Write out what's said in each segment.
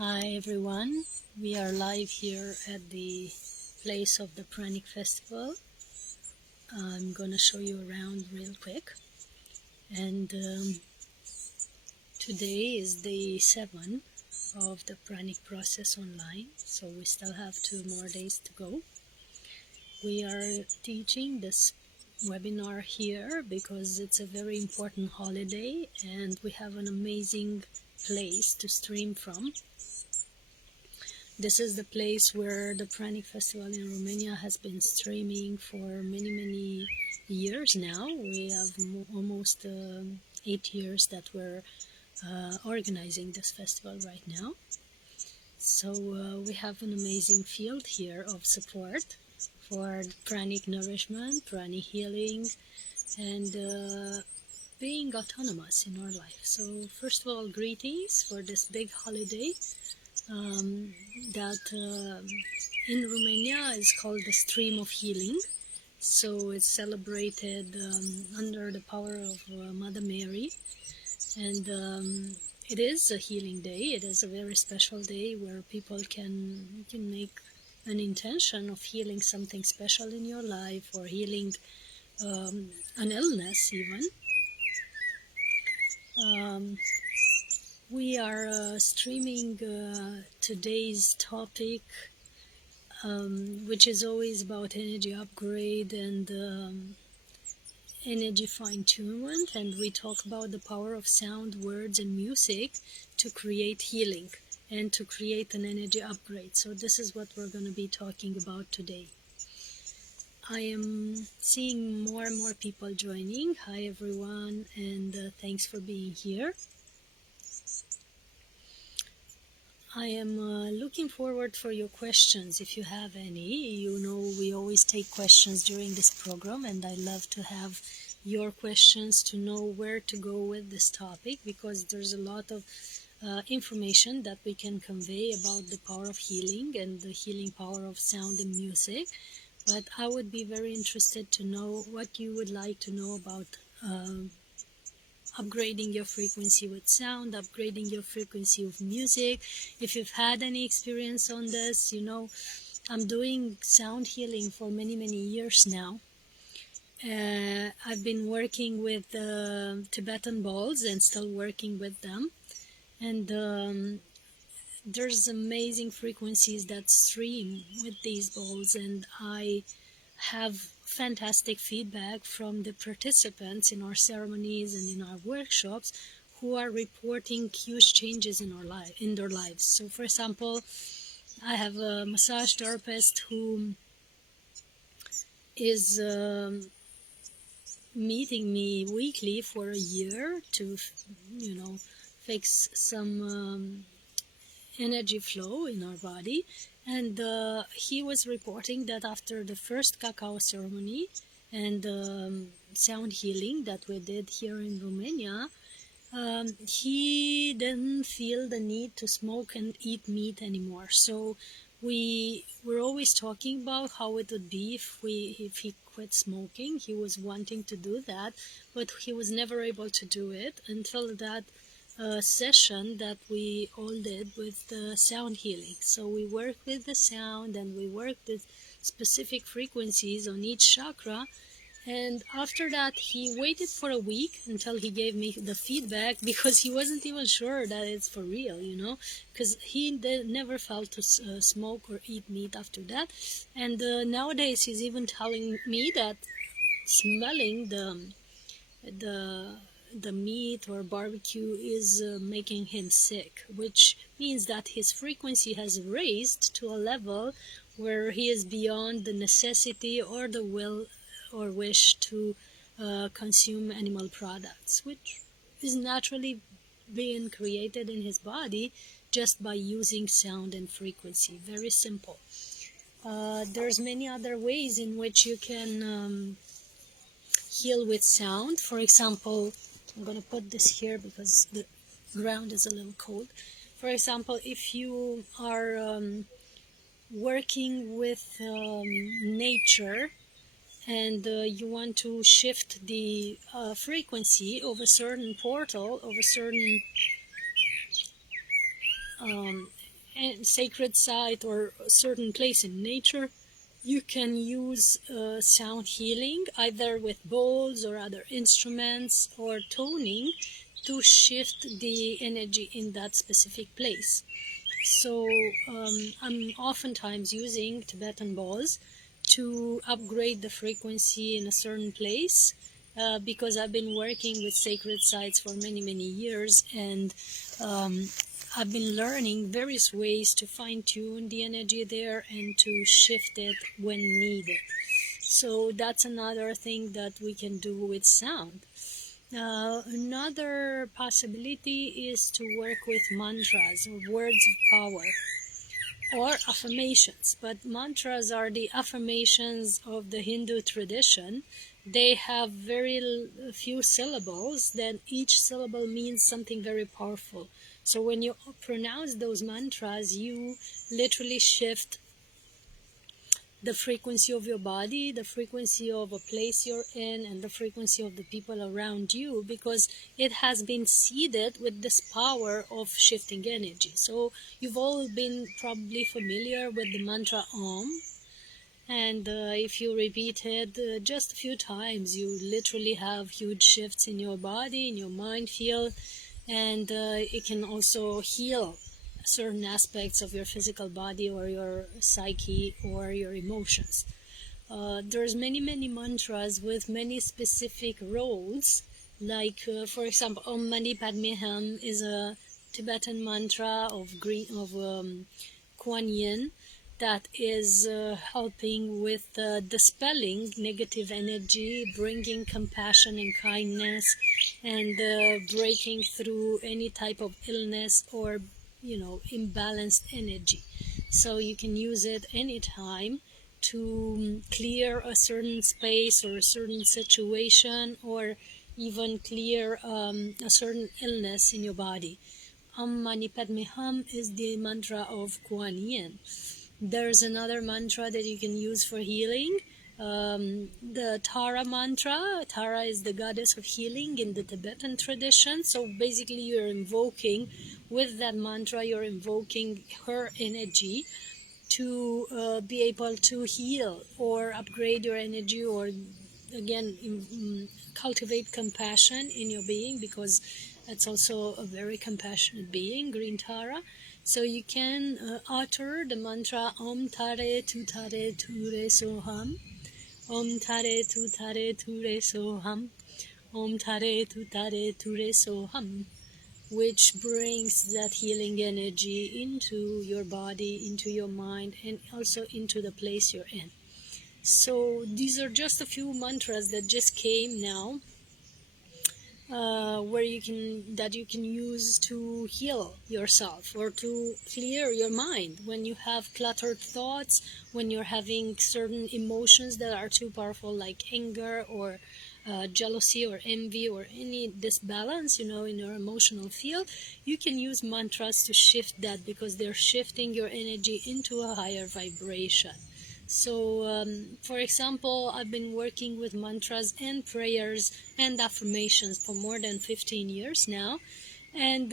Hi everyone, we are live here at the place of the Pranic festival. I'm gonna show you around real quick, and today is day 7 of the Pranic process online, so we still have 2 more days to go. We are teaching this webinar here because it's a very important holiday and we have an amazing place to stream from. This is the place where the Pranic Festival in Romania has been streaming for many years now. We have almost 8 years that we're organizing this festival right now. So we have an amazing field here of support for pranic nourishment, pranic healing, and being autonomous in our life. So first of all, greetings for this big holiday that in Romania is called the Stream of Healing. So it's celebrated under the power of Mother Mary, and it is a healing day. It is a very special day where people can make an intention of healing something special in your life, or healing an illness even. We are streaming today's topic, which is always about energy upgrade and energy fine-tunement, and we talk about the power of sound, words, and music to create healing and to create an energy upgrade. So this is what we're going to be talking about today. I am seeing more and more people joining. Hi everyone, and thanks for being here. I am looking forward for your questions if you have any. You know, we always take questions during this program, and I love to have your questions to know where to go with this topic, because there's a lot of information that we can convey about the power of healing and the healing power of sound and music. But I would be very interested to know what you would like to know about upgrading your frequency with sound, upgrading your frequency with music. If you've had any experience on this, you know, I'm doing sound healing for many years now. I've been working with Tibetan bowls and still working with them. And there's amazing frequencies that stream with these bowls, and I have fantastic feedback from the participants in our ceremonies and in our workshops who are reporting huge changes in their lives. So for example, I have a massage therapist who is meeting me weekly for a year to fix some energy flow in our body, and he was reporting that after the first cacao ceremony and sound healing that we did here in Romania, he didn't feel the need to smoke and eat meat anymore. So we were always talking about how it would be if he quit smoking. He was wanting to do that, but he was never able to do it until that session that we all did with the sound healing. So we worked with the sound and we worked with specific frequencies on each chakra, and after that he waited for a week until he gave me the feedback, because he wasn't even sure that it's for real, because he never felt to smoke or eat meat after that. And nowadays he's even telling me that smelling the meat or barbecue is making him sick, which means that his frequency has raised to a level where he is beyond the necessity or the will or wish to consume animal products, which is naturally being created in his body just by using sound and frequency. Very simple. There's many other ways in which you can heal with sound. For example, I'm going to put this here because the ground is a little cold. For example, if you are working with nature and you want to shift the frequency of a certain portal, of a certain sacred site or a certain place in nature, you can use sound healing either with bowls or other instruments or toning to shift the energy in that specific place. So I'm oftentimes using Tibetan balls to upgrade the frequency in a certain place because I've been working with sacred sites for many, many years, and I've been learning various ways to fine-tune the energy there and to shift it when needed. So that's another thing that we can do with sound. Another possibility is to work with mantras or words of power or affirmations. But mantras are the affirmations of the Hindu tradition. They have very few syllables, then each syllable means something very powerful. So when you pronounce those mantras, you literally shift the frequency of your body, the frequency of a place you're in, and the frequency of the people around you, because it has been seeded with this power of shifting energy. So you've all been probably familiar with the mantra Om, and if you repeat it just a few times, you literally have huge shifts in your body, in your mind field, and it can also heal certain aspects of your physical body or your psyche or your emotions. There's many mantras with many specific roles, like for example, Om Mani Padme Hum is a Tibetan mantra of Kuan Yin that is helping with dispelling negative energy, bringing compassion and kindness, and breaking through any type of illness or imbalanced energy. So you can use it anytime to clear a certain space or a certain situation, or even clear a certain illness in your body. Om Mani Padme Hum is the mantra of Kuan Yin. There's another mantra that you can use for healing, the Tara mantra. Tara is the goddess of healing in the Tibetan tradition. So basically you're invoking, with that mantra, you're invoking her energy to be able to heal or upgrade your energy, or again cultivate compassion in your being, because it's also a very compassionate being, Green Tara. So you can utter the mantra Om Tare Tu Tare Ture Soham, Om Tare Tu Tare Ture Soham, Om Tare Tu Tare Ture Soham, which brings that healing energy into your body, into your mind, and also into the place you're in. So these are just a few mantras that just came now, where you can use to heal yourself or to clear your mind when you have cluttered thoughts, when you're having certain emotions that are too powerful, like anger or jealousy or envy or any disbalance in your emotional field. You can use mantras to shift that, because they're shifting your energy into a higher vibration. So for example, I've been working with mantras and prayers and affirmations for more than 15 years now, and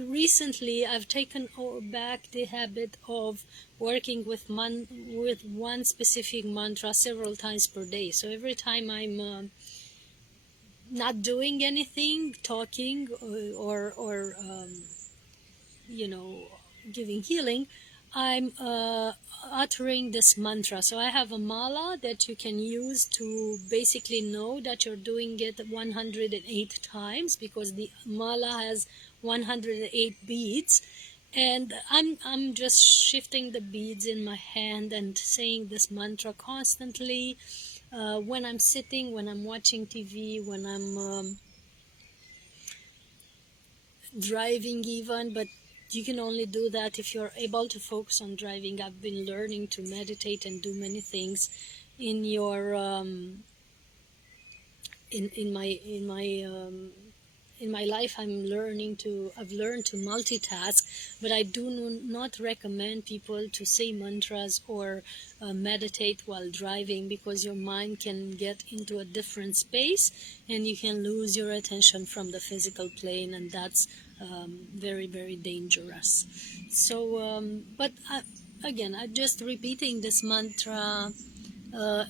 recently I've taken back the habit of working with one specific mantra several times per day. So every time I'm not doing anything, talking or giving healing, I'm uttering this mantra. So I have a mala that you can use to basically know that you're doing it 108 times, because the mala has 108 beads, and I'm just shifting the beads in my hand and saying this mantra constantly when I'm sitting, when I'm watching TV, when I'm driving even. But you can only do that if you're able to focus on driving. I've been learning to meditate and do many things in your in my life. I've learned to multitask, but I do not recommend people to say mantras or meditate while driving, because your mind can get into a different space and you can lose your attention from the physical plane, and that's very, very dangerous. So, but again, I'm just repeating this mantra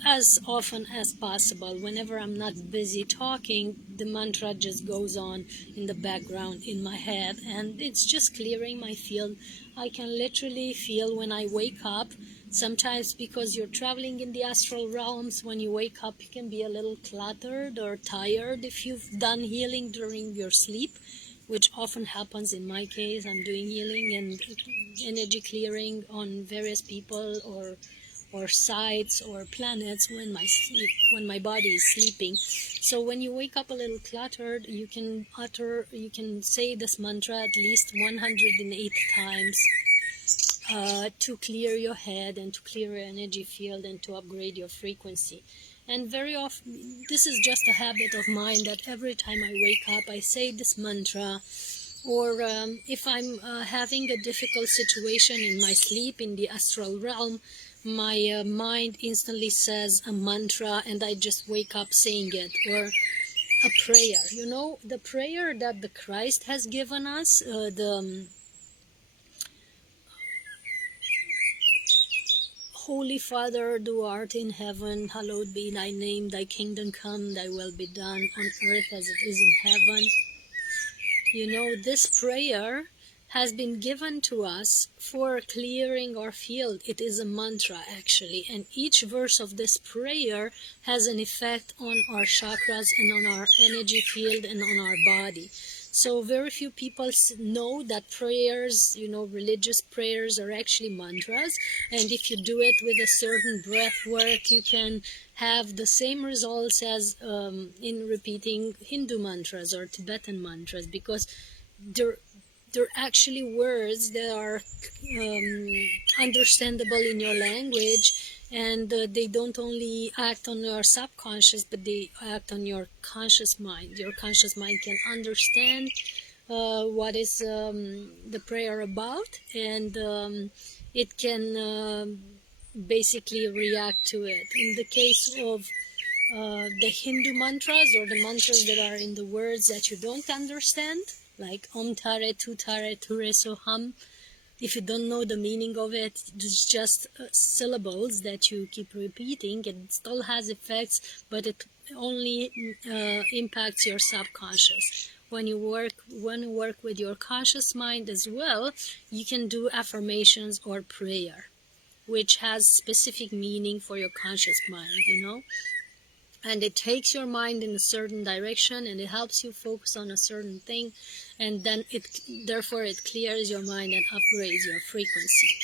as often as possible. Whenever I'm not busy talking, the mantra just goes on in the background in my head, and it's just clearing my field. I can literally feel when I wake up. Sometimes, because you're traveling in the astral realms, when you wake up, you can be a little cluttered or tired if you've done healing during your sleep, which often happens in my case. I'm doing healing and energy clearing on various people or sites or planets when my body is sleeping. So when you wake up a little cluttered, you can say this mantra at least 108 times to clear your head and to clear your energy field and to upgrade your frequency. And very often, this is just a habit of mine, that every time I wake up, I say this mantra. Or if I'm having a difficult situation in my sleep in the astral realm, my mind instantly says a mantra, and I just wake up saying it. Or a prayer, the prayer that the Christ has given us, the Holy Father, who art in heaven, hallowed be thy name, thy kingdom come, thy will be done on earth as it is in heaven. This prayer has been given to us for clearing our field. It is a mantra, actually, and each verse of this prayer has an effect on our chakras and on our energy field and on our body. So very few people know that prayers, religious prayers, are actually mantras. And if you do it with a certain breath work, you can have the same results as in repeating Hindu mantras or Tibetan mantras, because they're actually words that are understandable in your language, and they don't only act on your subconscious, but they act on your conscious mind. Your conscious mind can understand what is the prayer about, and it can basically react to it. In the case of the Hindu mantras, or the mantras that are in the words that you don't understand, like Om Tare Tu Tare Ture Soham. If you don't know the meaning of it, it's just syllables that you keep repeating. It still has effects, but it only impacts your subconscious. When you work with your conscious mind as well, you can do affirmations or prayer, which has specific meaning for your conscious mind, and it takes your mind in a certain direction, and it helps you focus on a certain thing, and then therefore it clears your mind and upgrades your frequency.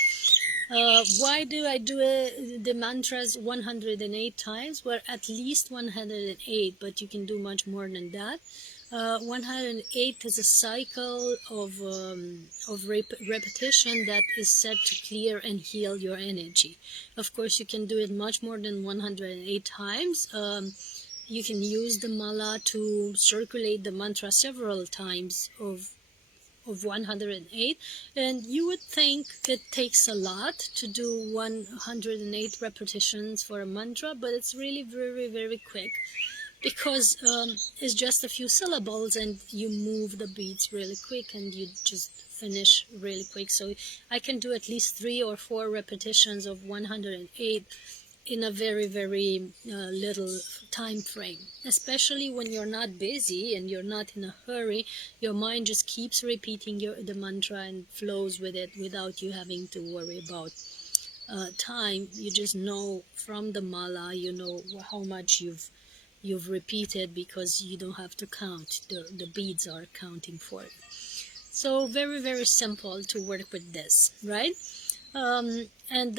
Why do I do the mantras 108 times? Well, at least 108, but you can do much more than that. 108 is a cycle of repetition that is set to clear and heal your energy. Of course, you can do it much more than 108 times. You can use the mala to circulate the mantra several times of 108, and you would think it takes a lot to do 108 repetitions for a mantra, but it's really very, very quick, because it's just a few syllables, and you move the beats really quick, and you just finish really quick. So I can do at least 3 or 4 repetitions of 108 in a very, very little time frame. Especially when you're not busy and you're not in a hurry, your mind just keeps repeating the mantra and flows with it without you having to worry about time. You just know from the mala, how much you've repeated, because you don't have to count. The beads are counting for it. So very, very simple to work with this, right? And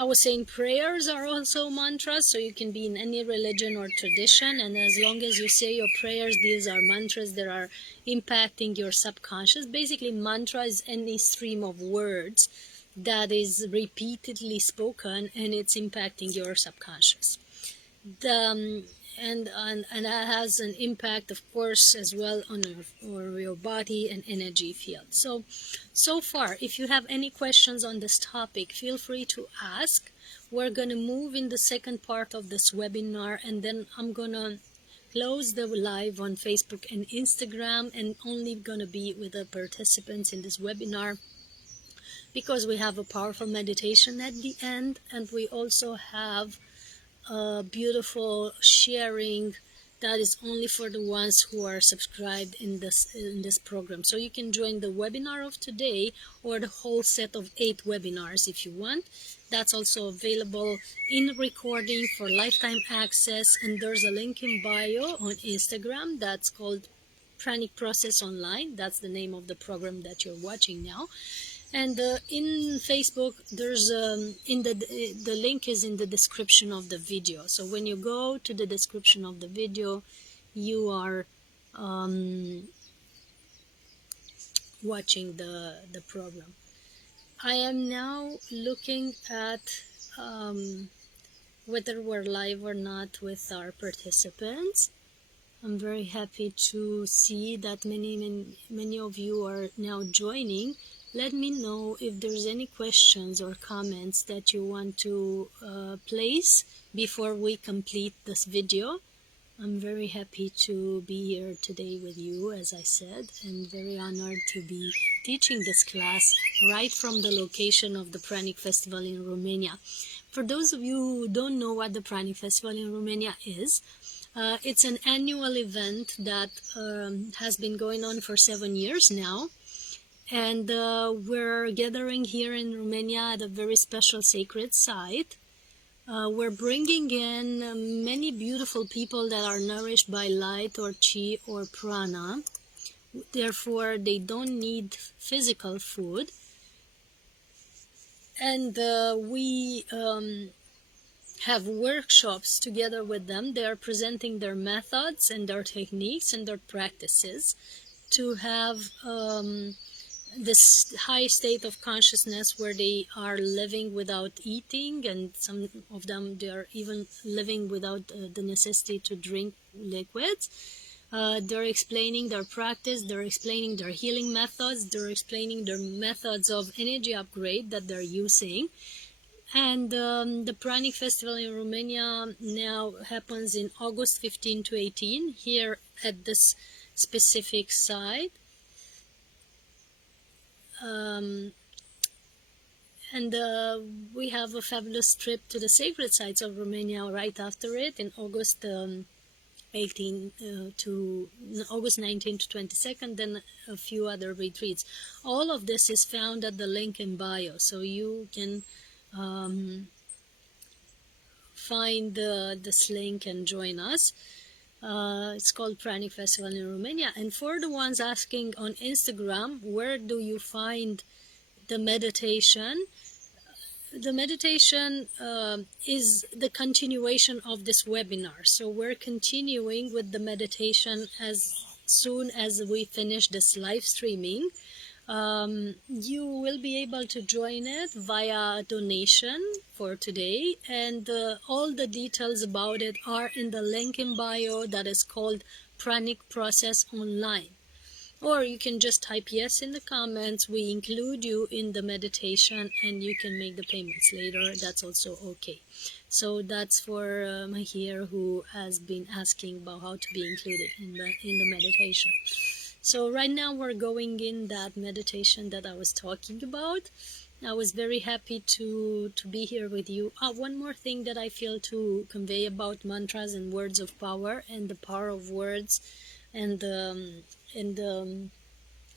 I was saying prayers are also mantras, so you can be in any religion or tradition, and as long as you say your prayers, these are mantras that are impacting your subconscious. Basically, mantra is any stream of words that is repeatedly spoken, and it's impacting your subconscious. And that has an impact, of course, as well on your body and energy field. So far, if you have any questions on this topic, feel free to ask. We're going to move in the second part of this webinar, and then I'm going to close the live on Facebook and Instagram, and only gonna be with the participants in this webinar, because we have a powerful meditation at the end, and we also have a beautiful sharing that is only for the ones who are subscribed in this program. So you can join the webinar of today or the whole set of 8 webinars if you want. That's also available in recording for lifetime access, and there's a link in bio on Instagram that's called Pranic Process Online. That's the name of the program that you're watching now. And in Facebook, there's the link is in the description of the video. So when you go to the description of the video, you are watching the program. I am now looking at whether we're live or not with our participants. I'm very happy to see that many of you are now joining. Let me know if there's any questions or comments that you want to place before we complete this video. I'm very happy to be here today with you, as I said, and very honored to be teaching this class right from the location of the Pranic Festival in Romania. For those of you who don't know what the Pranic Festival in Romania is, it's an annual event that has been going on for 7 years now. And we're gathering here in Romania at a very special sacred site. We're bringing in many beautiful people that are nourished by light or chi or prana. Therefore, they don't need physical food. And we have workshops together with them. They are presenting their methods and their techniques and their practices to have this high state of consciousness where they are living without eating, and some of them, they are even living without the necessity to drink liquids. They're explaining their practice, they're explaining their healing methods, they're explaining their methods of energy upgrade that they're using. And the Pranic Festival in Romania now happens in August 15 to 18 here at this specific site. And we have a fabulous trip to the sacred sites of Romania right after it in August 19 to 22nd, then a few other retreats. All of this is found at the link in bio, so you can find this link and join us. It's called Pranic Festival in Romania. And for the ones asking on Instagram, where do you find the meditation? The meditation is the continuation of this webinar. So we're continuing with the meditation as soon as we finish this live streaming. You will be able to join it via donation for today, and all the details about it are in the link in bio that is called Pranic Process Online. Or you can just type yes in the comments. We include you in the meditation and you can make the payments later. That's also okay. So that's for here who has been asking about how to be included in the meditation. So right now we're going in that meditation that I was talking about. I was very happy to be here with you. One more thing that I feel to convey about mantras and words of power and the power of words and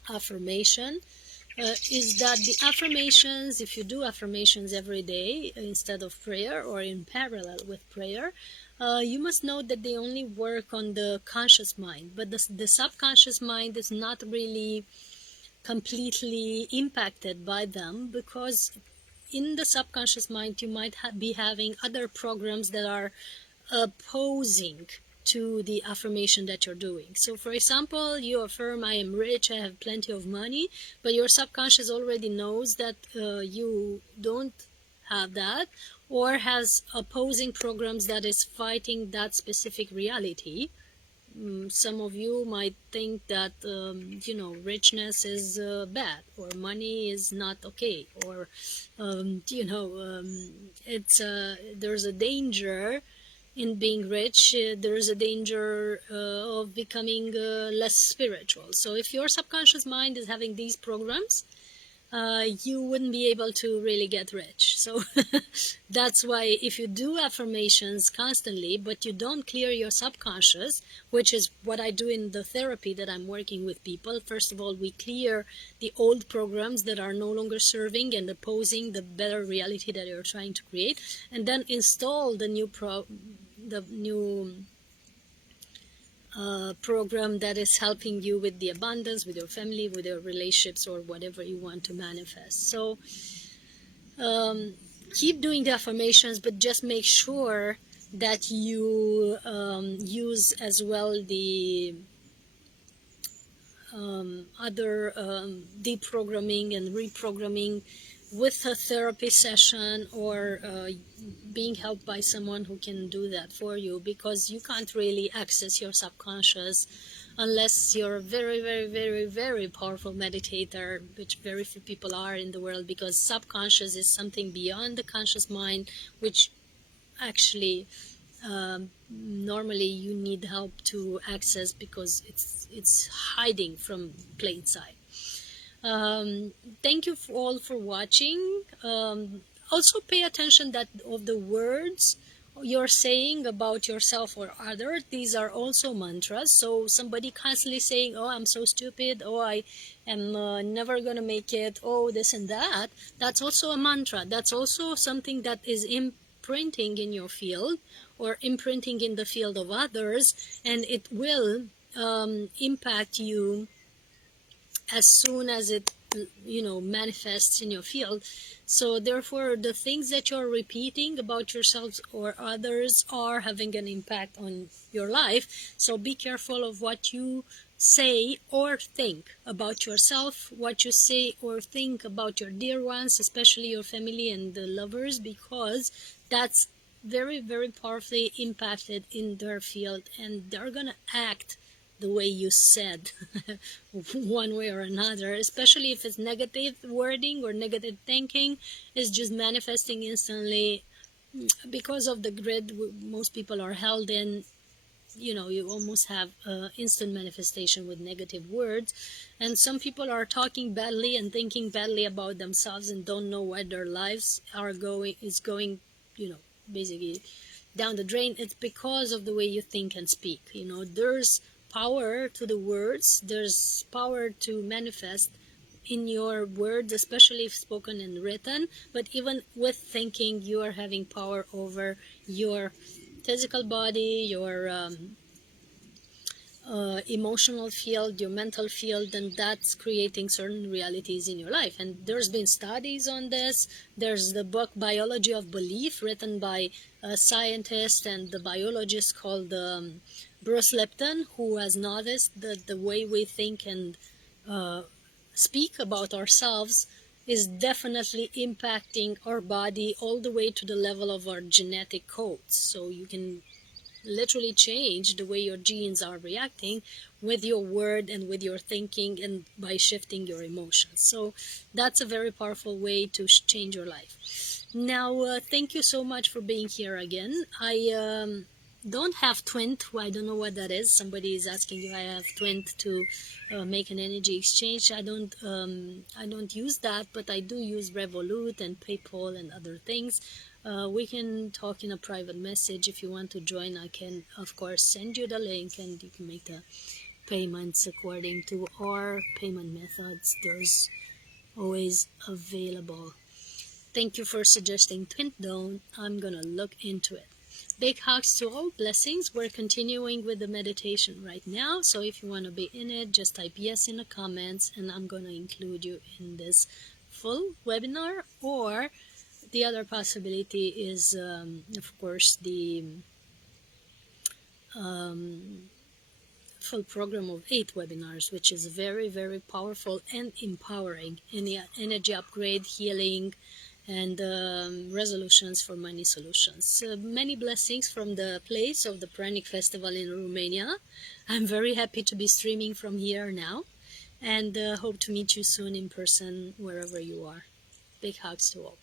affirmation is that the affirmations, if you do affirmations every day instead of prayer or in parallel with prayer, you must know that they only work on the conscious mind, but the subconscious mind is not really completely impacted by them, because in the subconscious mind you might be having other programs that are opposing to the affirmation that you're doing. So for example, you affirm, I am rich, I have plenty of money, but your subconscious already knows that you don't have that, or has opposing programs that is fighting that specific reality. Some of you might think that richness is bad, or money is not okay, or it's there's a danger in being rich, there's a danger of becoming less spiritual. So if your subconscious mind is having these programs, you wouldn't be able to really get rich. So that's why if you do affirmations constantly, but you don't clear your subconscious, which is what I do in the therapy that I'm working with people. First of all, we clear the old programs that are no longer serving and opposing the better reality that you're trying to create, and then install the new program that is helping you with the abundance, with your family, with your relationships, or whatever you want to manifest. So keep doing the affirmations, but just make sure that you use as well the other deprogramming and reprogramming with a therapy session, or being helped by someone who can do that for you, because you can't really access your subconscious unless you're a very, very, very, very powerful meditator, which very few people are in the world, because subconscious is something beyond the conscious mind, which actually normally you need help to access, because it's hiding from plain sight. Thank you all for watching. Also pay attention that of the words you're saying about yourself or others. These are also mantras. So somebody constantly saying, oh, I'm so stupid, oh, I am never gonna make it, oh, this and that, that's also a mantra. That's also something that is imprinting in your field, or imprinting in the field of others, and it will impact you as soon as it manifests in your field. So therefore, the things that you're repeating about yourselves or others are having an impact on your life. So be careful of what you say or think about yourself, what you say or think about your dear ones, especially your family and the lovers, because that's very, very powerfully impacted in their field, and they're gonna act the way you said one way or another, especially if it's negative wording or negative thinking, is just manifesting instantly. Because of the grid most people are held in, you almost have instant manifestation with negative words. And some people are talking badly and thinking badly about themselves and don't know where their lives are going, basically down the drain. It's because of the way you think and speak. There's power to the words, there's power to manifest in your words, especially if spoken and written. But even with thinking, you are having power over your physical body, your emotional field, your mental field, and that's creating certain realities in your life. And there's been studies on this. There's the book Biology of Belief, written by a scientist and the biologist called Bruce Lipton, who has noticed that the way we think and speak about ourselves is definitely impacting our body all the way to the level of our genetic codes. So you can literally change the way your genes are reacting with your word and with your thinking, and by shifting your emotions. So that's a very powerful way to change your life. Now, thank you so much for being here again. I don't have Twint. I don't know what that is. Somebody is asking if I have Twint to make an energy exchange. I don't use that, but I do use Revolut and PayPal and other things. We can talk in a private message. If you want to join, I can, of course, send you the link, and you can make the payments according to our payment methods. There's always available. Thank you for suggesting Twin Dawn. I'm gonna look into it. Big hugs to all, blessings. We're continuing with the meditation right now, so if you want to be in it, just type yes in the comments, and I'm gonna include you in this full webinar. Or the other possibility is, of course, the full program of 8 webinars, which is very, very powerful and empowering in the energy upgrade, healing, and resolutions for money solutions. Many blessings from the place of the Pranic Festival in Romania. I'm very happy to be streaming from here now, and hope to meet you soon in person wherever you are. Big hugs to all.